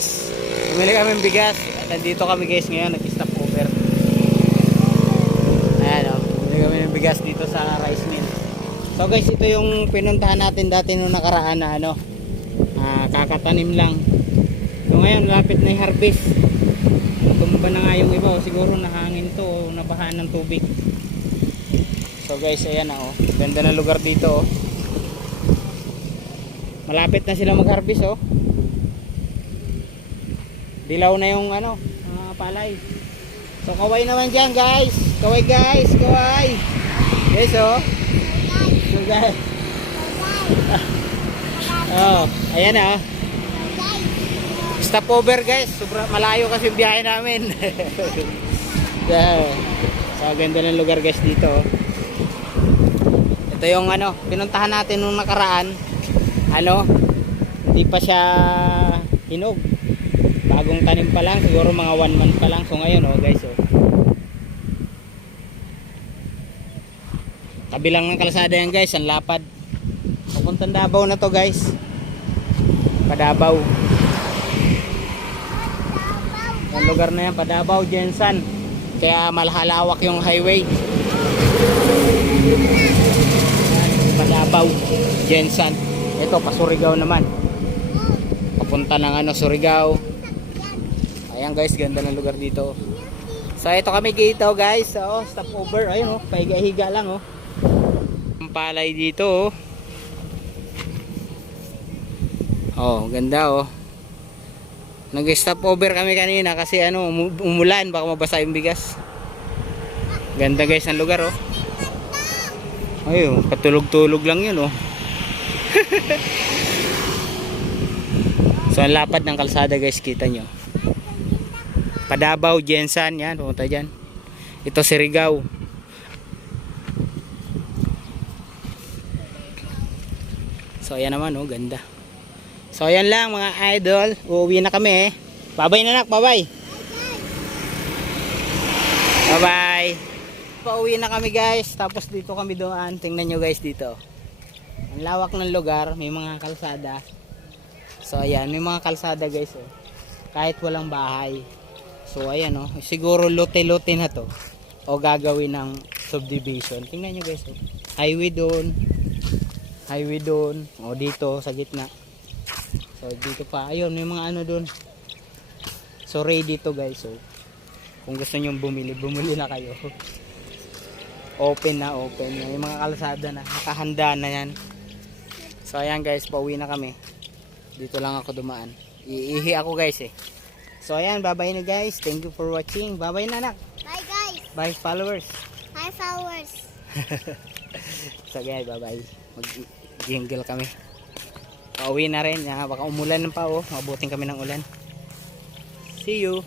guys, bumili kami ng bigas. At nandito kami guys ngayon, nag-stop over. Ayan o, bumili kami ng bigas dito sa rice mill. So guys, ito yung pinuntahan natin dati nung nakaraan na ano, kakatanim lang. So ngayon, lapit na yung harvest. Tumba na nga yung iba, o siguro nahangin to o nabahaan ng tubig. So guys, ayan na o, ganda ng lugar dito o. Malapit na sila mag-harvest oh. Dilaw na yung ano, palay. So kaway naman dyan guys. Kaway guys, kaway. Guys oh. So guys. Oh, ayan ah. Stop over guys. Sobra malayo kasi yung biyahe namin. So ganda ng lugar guys dito oh. Ito yung ano, pinuntahan natin nung nakaraan. Ano, hindi pa siya hinog, bagong tanim pa lang, siguro mga 1 month pa lang. So ngayon oh guys oh, kabilang ng kalsada yan guys, ang lapad papuntang Davao na to guys, Padavaw. Yung lugar na yan, Padavaw, Jensan, kaya malahalawak yung highway. Padavaw, Jensan. Ito pa Surigao naman, papunta ng ano, Surigao. Ayan guys, ganda ng lugar dito. So ito kami dito guys, so stop over. Ayun oh, pahiga-higa lang oh. Ang palay dito oh. Oh, ganda oh. Nag-stop over kami kanina kasi ano, umulan, baka mabasa yung bigas. Ganda guys ang lugar oh. Ayun, patulog-tulog lang yun oh. So ang lapad ng kalsada guys, kita nyo. Padavaw, Jensan, yan, pumunta dyan. Ito Surigao. So ayan naman oh, ganda. So ayan lang mga idol, uuwi na kami eh. Bye-bye na nak, bye-bye. Bye-bye. Pauwi na kami guys, tapos dito kami doon. Tingnan nyo guys dito. Ang lawak ng lugar, may mga kalsada. So ayan, may mga kalsada guys oh. Kahit walang bahay. So ayan oh, siguro lote-lote na to o gagawin ng subdivision. Tingnan nyo guys oh. Highway doon. Highway doon. O dito sa gitna. So dito pa, ayun, may mga ano doon. So ready to guys oh. Kung gusto nyo bumili, bumili na kayo. Open na open. May mga kalsada na, nakahanda na yan. So ayan guys, pauwi na kami. Dito lang ako dumaan. Iihi ako guys eh. So ayan, bye bye na guys. Thank you for watching. Bye bye na anak. Bye guys. Bye followers. Bye followers. So guys, bye bye. Mag-jingle kami. Pauwi na rin. Baka umulan pa oh. Mabuting kami ng ulan. See you.